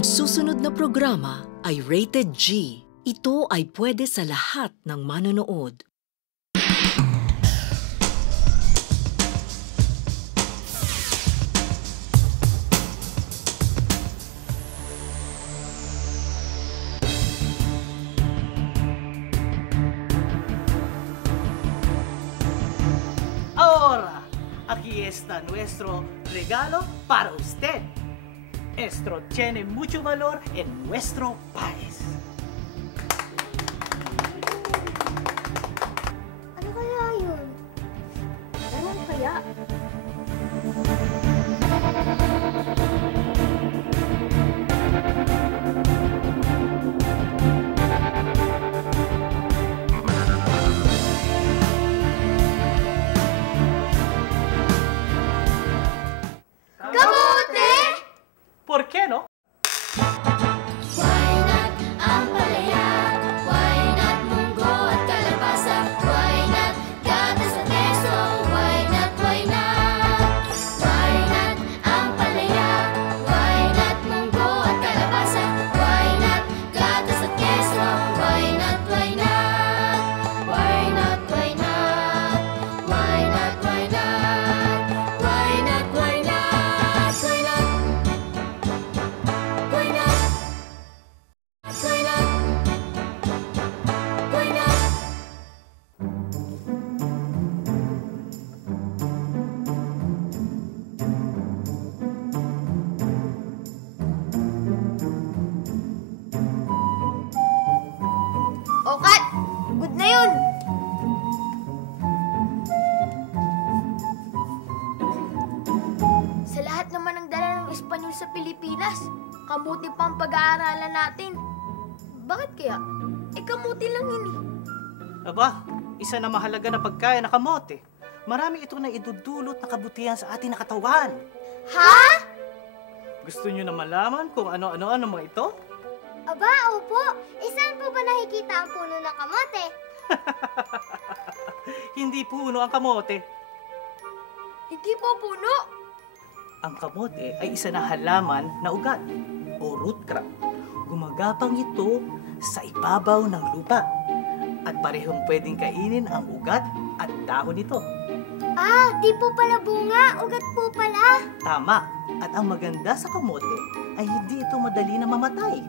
Ang susunod na programa ay rated G. Ito ay pwede sa lahat ng manonood. Ahora, aquí está nuestro regalo para usted. Esto tiene mucho valor en nuestro país. Ano kaya yun? Ano kaya? Kamote! ¿Por qué no? Why not ampalaya? Why not munggo at kalabasa? Why not gatas at keso? Why not, why not? Why not ampalaya? Why not munggo at kalabasa? Why not gatas at keso? Why not, why not? Why not, why not? Why not, why not? Why not, why not? Why not? Why not? Why not? Why not? O, Kat! Good na yun! Sa lahat naman ng dala ng Espanyol sa Pilipinas, kamuti pa ang pag-aaralan natin. Bakit kaya? Kamuti lang yun eh. Aba, isa na mahalaga na pagkain na kamote. Marami ito na idudulot na kabutihan sa ating nakatawan. Ha? Gusto nyo na malaman kung ano-ano mga ito? Aba, opo. Saan po ba nakikita ang puno ng kamote? Hindi puno ang kamote. Hindi po puno. Ang kamote ay isa na halaman na ugat o root crop. Gumagapang ito sa ibabaw ng lupa at parehong pwedeng kainin ang ugat at dahon nito. Ah, di po pala bunga. Ugat po pala. Tama. At ang maganda sa kamote ay hindi ito madali na mamatay.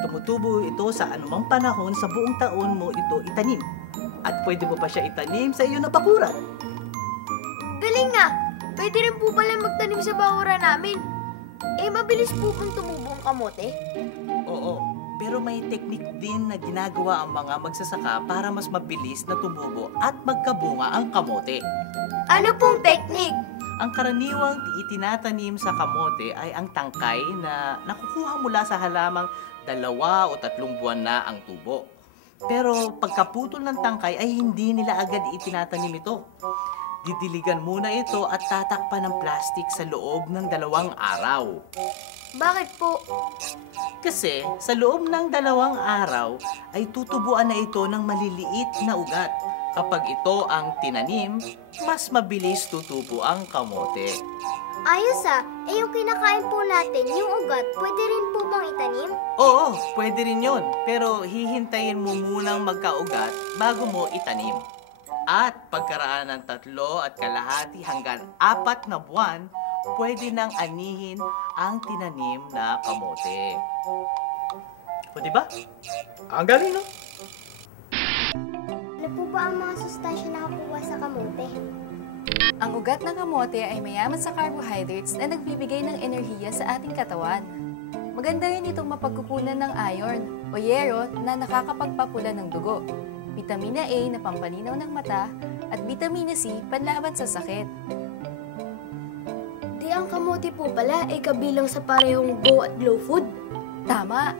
Tumutubo ito sa anumang panahon sa buong taon mo ito itanim. At pwede mo pa siya itanim sa iyong napakuran. Galing nga. Pwede rin po pala magtanim sa bakuran namin. Mabilis po kung tumubo ang kamote. Oo, pero may teknik din na ginagawa ang mga magsasaka para mas mabilis na tumubo at magkabunga ang kamote. Ano pong teknik? Ang karaniwang itinatanim sa kamote ay ang tangkay na nakukuha mula sa halamang 2 o 3 buwan na ang tubo. Pero pagkaputol ng tangkay ay hindi nila agad itinatanim ito. Didiligan muna ito at tatakpan ng plastik sa loob ng 2 araw. Bakit po? Kasi sa loob ng 2 araw ay tutubuan na ito ng maliliit na ugat. Kapag ito ang tinanim, mas mabilis tutubo ang kamote. Ayos yung kinakain po natin, yung ugat, pwede rin po bang itanim? Oo, pwede rin yun. Pero hihintayin mo munang magkaugat bago mo itanim. At pagkaraan ng 3.5 hanggang 4 na buwan, pwede nang anihin ang tinanim na kamote. O diba? Ang galing, no? Ano po ba ang mga sustansya na nakukuha sa kamote? Ang ugat ng kamote ay mayaman sa carbohydrates na nagbibigay ng enerhiya sa ating katawan. Maganda rin itong mapagkukunan ng iron o yero na nakakapagpapula ng dugo, vitamina A na pampalinaw ng mata, at vitamina C panlaban sa sakit. Di ang kamote po pala ay kabilang sa parehong Go at Glow Food? Tama!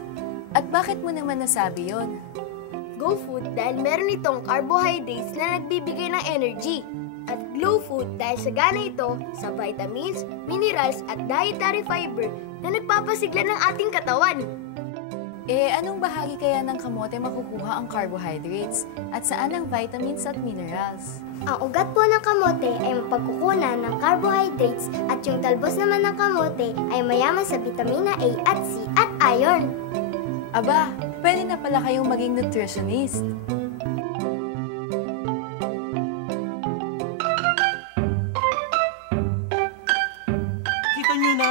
At bakit mo naman nasabi yon? Go Food dahil meron itong carbohydrates na nagbibigay ng energy. At Glow Food dahil sagana ito sa vitamins, minerals at dietary fiber na nagpapasigla ng ating katawan. Anong bahagi kaya ng kamote makukuha ang carbohydrates? At saan ang vitamins at minerals? Ang ugat po ng kamote ay mapagkukunan ng carbohydrates at yung talbos naman ng kamote ay mayaman sa vitamina A at C at iron. Aba, pwede na pala kayong maging nutritionist. Kita nyo na?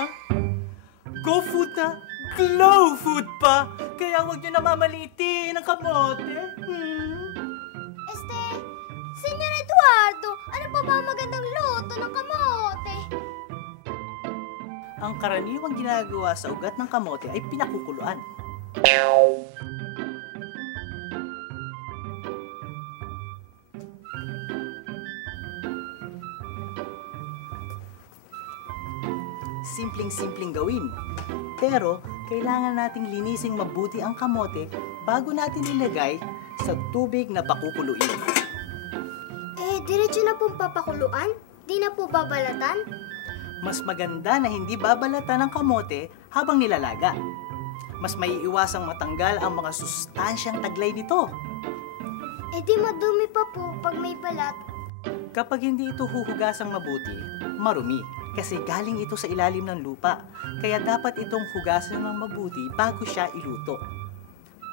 Go food na, glow food pa! Kaya huwag nyo na mamaliitin ang kamote. Senyor Eduardo, ano pa ba magandang luto ng kamote? Ang karaniwang ginagawa sa ugat ng kamote ay pinakukuluan. Simpleng-simpleng gawin. Pero, kailangan nating linising mabuti ang kamote bago natin ilagay sa tubig na pakukuluin. Diretso na pong papakuluan? Di na po babalatan? Mas maganda na hindi babalatan ng kamote habang nilalaga. Mas maiiwasang matanggal ang mga sustansyang taglay nito. Di madumi pa po pag may balat. Kapag hindi ito huhugasang mabuti, marumi kasi galing ito sa ilalim ng lupa. Kaya dapat itong hugasan ng mabuti bago siya iluto.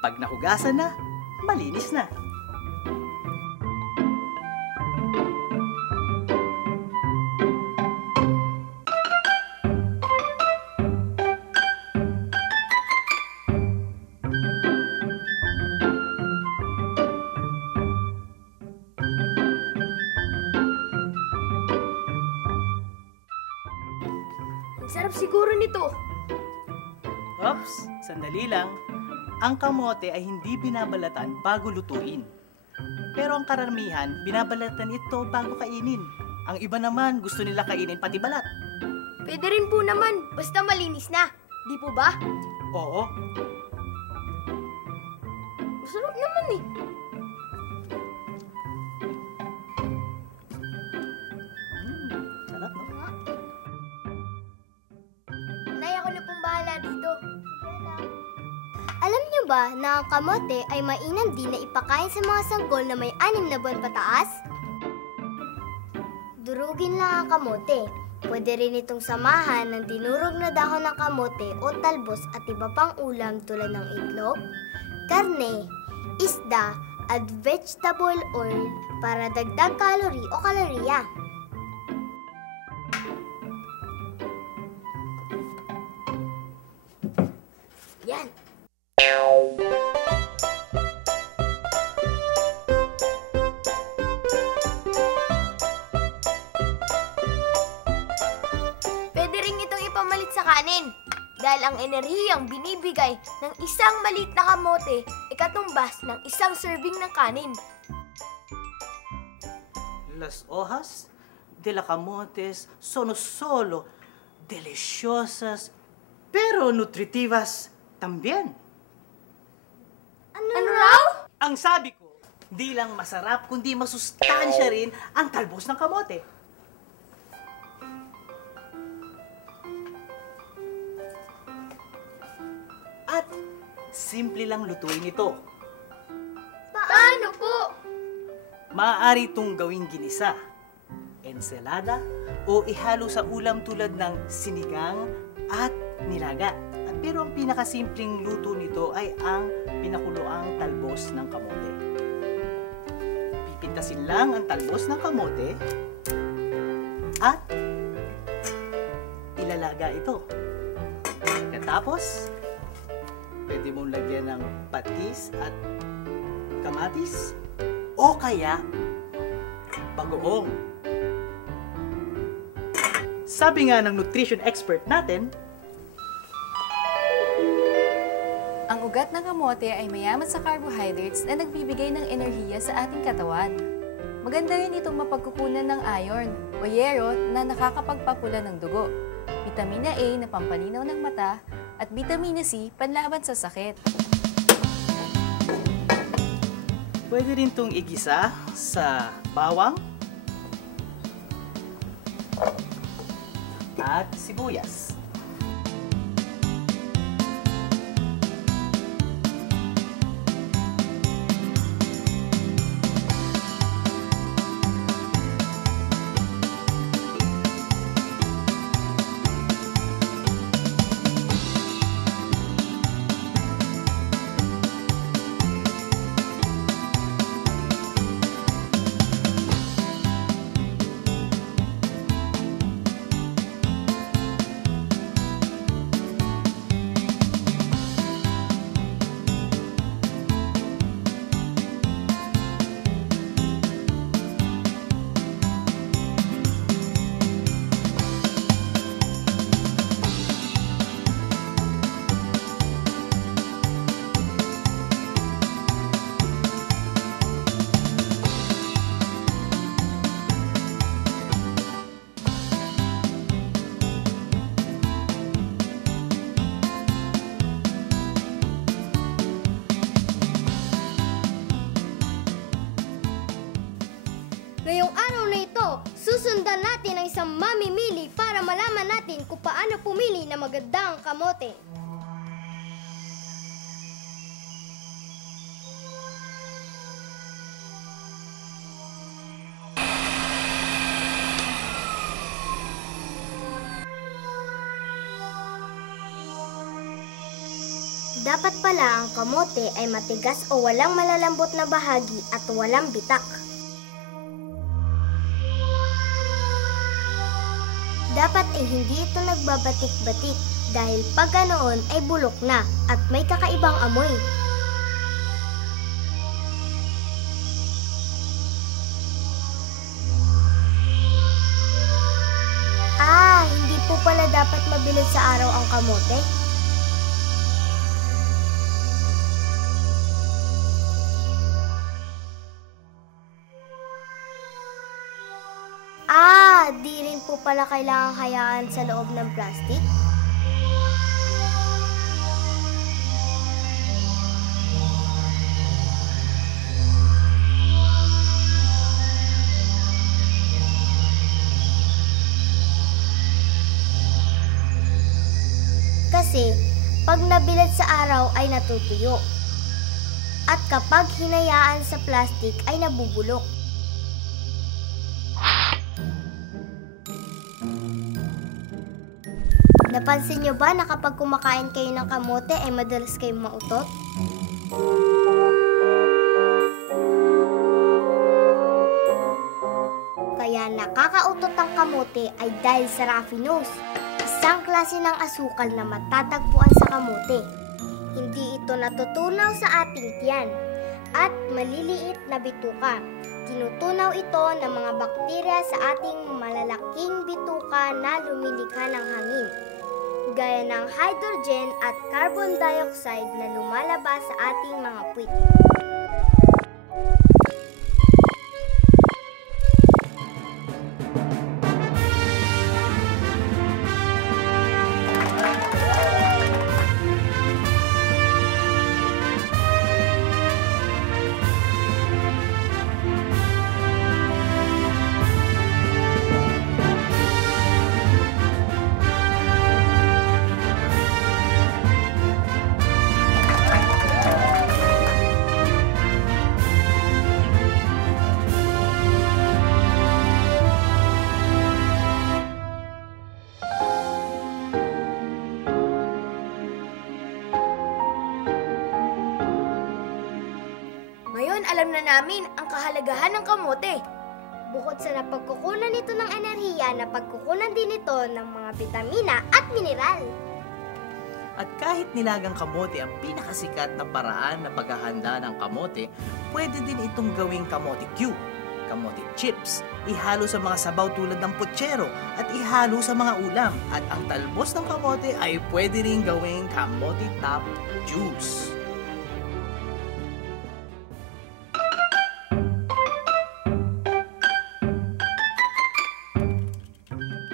Pag nahugasan na, malinis na. Sarap siguro nito. Oops, sandali lang. Ang kamote ay hindi binabalatan bago lutuin. Pero ang karamihan, binabalatan ito bago kainin. Ang iba naman, gusto nila kainin pati balat. Pwede rin po naman, basta malinis na. Di po ba? Oo, Masarap naman eh. sarap no? Nay, ako na pong bahala dito. Alam niyo ba na ang kamote ay mainam din na ipakain sa mga sanggol na may 6 na buwan pataas? Durugin lang ang kamote. Pwede rin itong samahan ng dinurog na dahon ng kamote o talbos at iba pang ulam tulad ng itlog, karne, isda, at vegetable oil para dagdag calorie o kalorya. Yan. Pwede rin itong ipamalit sa kanin dahil ang enerhiyang binibigay ng isang maliit na kamote ay katumbas ng isang serving ng kanin. Las hojas de la camotes son solo deliciosas pero nutritivas también. Ano raw? Ang sabi ko, di lang masarap kundi masustansya rin ang talbos ng kamote. At simple lang lutuin ito. Paano po? Maaari itong gawing ginisa, ensalada, o ihalo sa ulam tulad ng sinigang at nilaga. Pero ang pinakasimpleng luto nito ay ang pinakuluang talbos ng kamote. Pipintasin lang ang talbos ng kamote at ilalaga ito. Pagkatapos, pwede mong lagyan ng patis at kamatis o kaya bagoong. Sabi nga ng nutrition expert natin, Ang ugat ng kamote ay mayaman sa carbohydrates na nagbibigay ng enerhiya sa ating katawan. Maganda rin itong mapagkukunan ng iron o yero na nakakapagpapula ng dugo, vitamina A na pampalinaw ng mata, at vitamina C panlaban sa sakit. pwede rin itong igisa sa bawang at sibuyas. Ngayong araw na ito, susundan natin ang isang mamimili para malaman natin kung paano pumili ng magandang kamote. Dapat pala ang kamote ay matigas o walang malalambot na bahagi at walang bitak. Dapat ay hindi ito nagbabatik-batik dahil pag ganoon ay bulok na at may kakaibang amoy. Hindi po pala dapat mabilad sa araw ang kamote. Di rin po pala kailangang hayaan sa loob ng plastic. Kasi, pag nabilad sa araw ay natutuyo. At kapag hinayaan sa plastic ay nabubulok. Napansin niyo ba na kapag kumakain kayo ng kamote ay madalas kayong mautot? Kaya nakakautot ang kamote ay dahil sa raffinose, isang klase ng asukal na matatagpuan sa kamote. Hindi ito natutunaw sa ating tiyan at maliliit na bituka. Tinutunaw ito ng mga bakterya sa ating malalaking bituka na lumilikha ng hangin, gaya ng hydrogen at carbon dioxide na lumalabas sa ating mga puwit. Ngayon, alam na namin ang kahalagahan ng kamote. Bukod sa napagkukunan nito ng enerhiya, napagkukunan din ito ng mga vitamina at mineral. At kahit nilagang kamote ang pinakasikat na paraan na paghahanda ng kamote, pwede din itong gawing kamote cube, kamote chips, ihalo sa mga sabaw tulad ng putsero at ihalo sa mga ulam. At ang talbos ng kamote ay pwede rin gawing kamote top juice.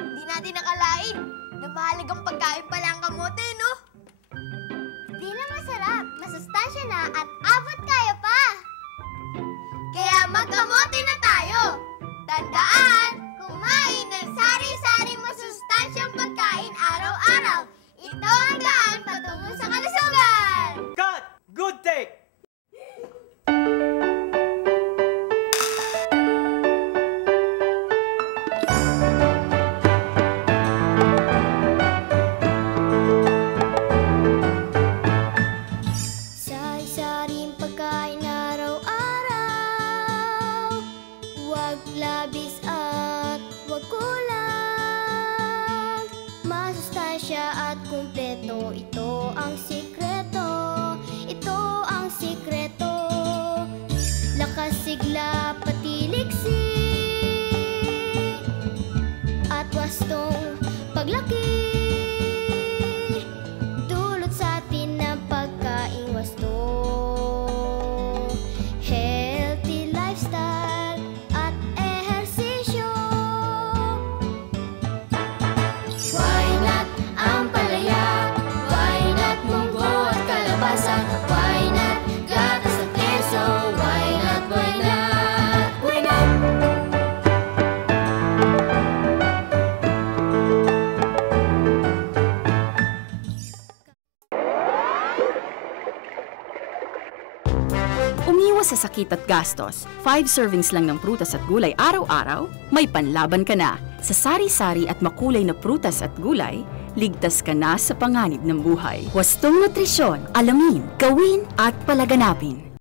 Hindi natin nakalain na mahalagang pagkain pala ang kamote, no? Di na masarap, masustansya na at abot kaya pa! Kaya magkamote na tayo! Tandaan, kumain ng sari-sari masustansyang pagkain araw-araw. Ito ang daan patungo sa kalusugan! Cut! Good take! Sari-saring pagkain araw-araw, huwag labis at huwag kulang. Masustansya at kumpleto, ito ang sikreto. Ito ang sikreto. Lakas, sigla, pati liksi at wastong paglaki. Dulot sa atin ng pagkaing wasto. Healthy lifestyle at ehersisyo. Why not ang palaya? Why not munggo at kalabasa? Why not gatas at keso? Why not, why not? Why not? Iwas sa sakit at gastos. 5 servings lang ng prutas at gulay araw-araw, may panlaban ka na. Sa sari-sari at makulay na prutas at gulay, ligtas ka na sa panganib ng buhay. Wastong nutrisyon, alamin, gawin at palaganapin.